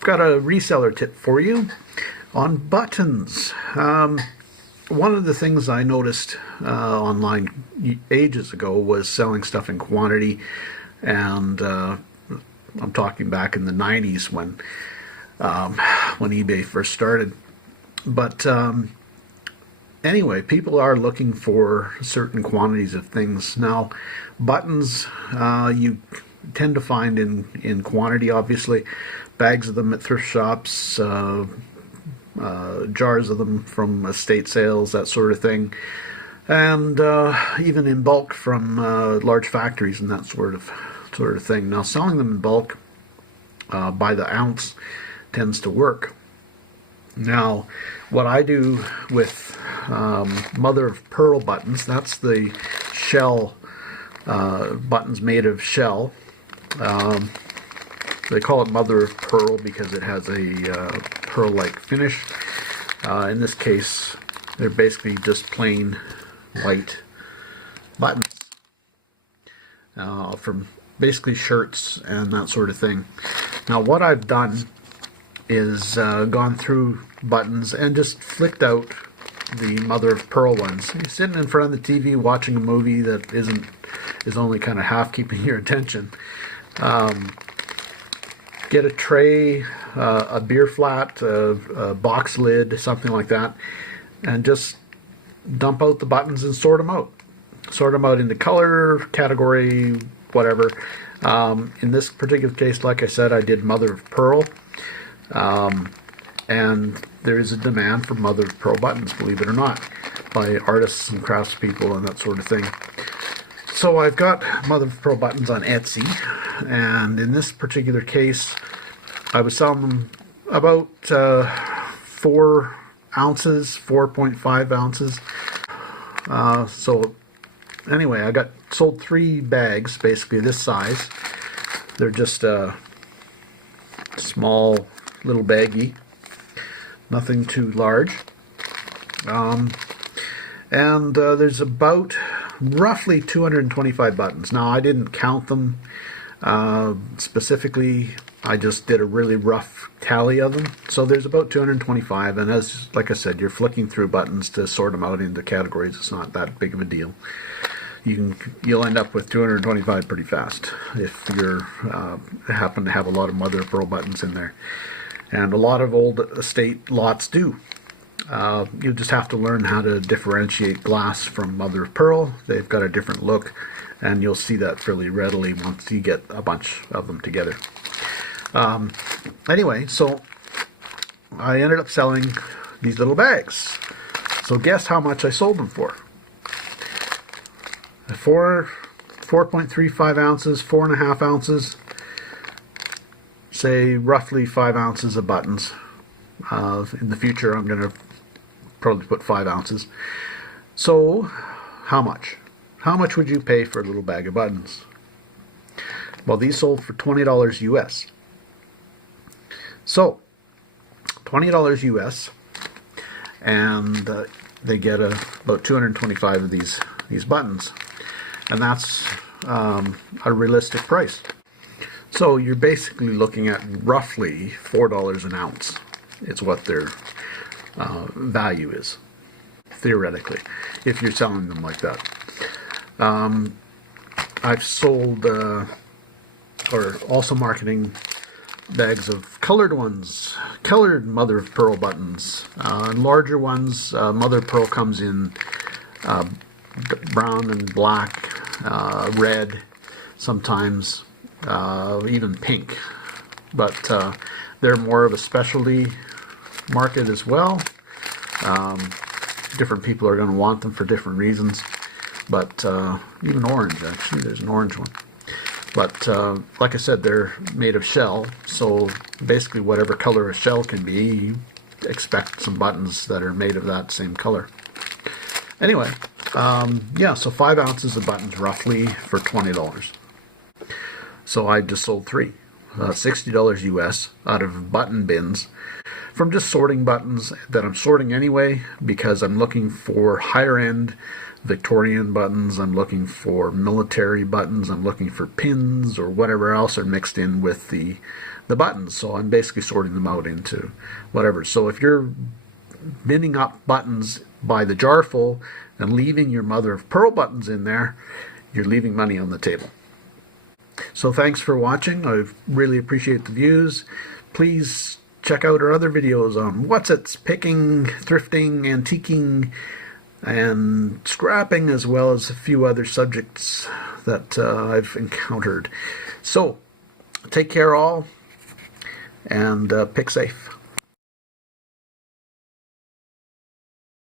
I've got a reseller tip for you on buttons. One of the things I noticed online ages ago was selling stuff in quantity, and I'm talking back in the 90s when eBay first started. But anyway, people are looking for certain quantities of things. Now, buttons you tend to find in quantity, obviously. Bags of them at thrift shops, jars of them from estate sales, that sort of thing. And even in bulk from large factories and that sort of thing. Now, selling them in bulk by the ounce tends to work. Now, what I do with mother of pearl buttons, that's the shell buttons made of shell. They call it mother of pearl because it has a pearl-like finish. In this case, they're basically just plain white buttons from basically shirts and that sort of thing. Now, what I've done is gone through buttons and just flicked out the mother of pearl ones. You're sitting in front of the TV watching a movie that is only kind of half keeping your attention. Get a tray, a beer flat, a box lid, something like that, and just dump out the buttons and sort them out. Sort them out into color, category, whatever. In this particular case, like I said, I did mother of pearl. And there is a demand for mother of pearl buttons, believe it or not, by artists and craftspeople and that sort of thing. So I've got mother of pearl buttons on Etsy, and in this particular case, I was selling them about 4 ounces, 4.5 ounces. So anyway, I sold 3 bags, basically this size. They're just a small little baggie, nothing too large. And there's about roughly 225 buttons. Now, I didn't count them specifically. I just did a really rough tally of them. So there's about 225, and like I said, you're flicking through buttons to sort them out into categories. It's not that big of a deal. You'll end up with 225 pretty fast if you happen to have a lot of mother of pearl buttons in there. And a lot of old estate lots do. You just have to learn how to differentiate glass from mother of pearl. They've got a different look, and you'll see that fairly readily once you get a bunch of them together. Anyway, so I ended up selling these little bags. So guess how much I sold them for? 4.35 ounces, 4.5 ounces, say roughly 5 ounces of buttons. In the future, I'm going to probably put 5 ounces. So, how much? How much would you pay for a little bag of buttons? Well, these sold for $20 US. So, $20 US, and they get about 225 of these buttons. And that's a realistic price. So you're basically looking at roughly $4 an ounce. It's what their value is, theoretically, if you're selling them like that. I've sold, or also marketing, bags of colored ones, colored mother of pearl buttons. Larger ones, mother of pearl comes in brown and black, red, sometimes even pink. But they're more of a specialty market as well. Different people are going to want them for different reasons. But even orange, actually, there's an orange one. But like I said, they're made of shell, so basically whatever color a shell can be, you expect some buttons that are made of that same color. Anyway, yeah, so 5 ounces of buttons roughly for $20. So I just sold 3, $60 US out of button bins from just sorting buttons that I'm sorting anyway because I'm looking for higher end Victorian buttons, I'm looking for military buttons, I'm looking for pins or whatever else are mixed in with the buttons. So I'm basically sorting them out into whatever. So if you're binning up buttons by the jar full and leaving your mother of pearl buttons in there, you're leaving money on the table. So thanks for watching. I really appreciate the views. Please check out our other videos on what's-its, picking, thrifting, antiquing, and scrapping, as well as a few other subjects that I've encountered. So take care all, and pick safe.